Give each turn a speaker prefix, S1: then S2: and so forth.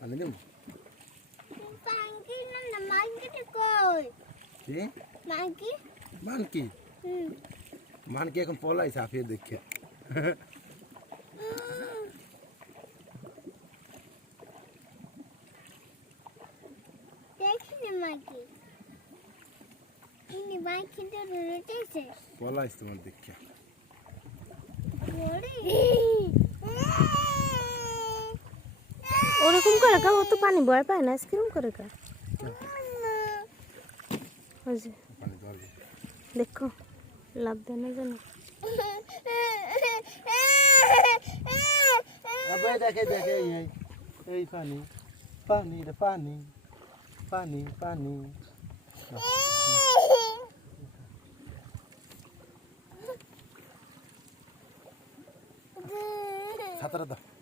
S1: Mandem.
S2: Mangki nang mangki koy. Ki? Mangki. Mangki. Hmm.
S1: Mangki kan pola isa fi dekke.
S2: Dekki nang mangki. Ini mangki to rote se.
S1: Pola istu mal dekke.
S2: Bori.
S3: और तुम कर का तो पानी बय पाए ना ice cream कर का हां जी पानी डाल दो देखो लाद देना
S1: ए ए पानी पानी रे पानी पानी पानी सा सतर द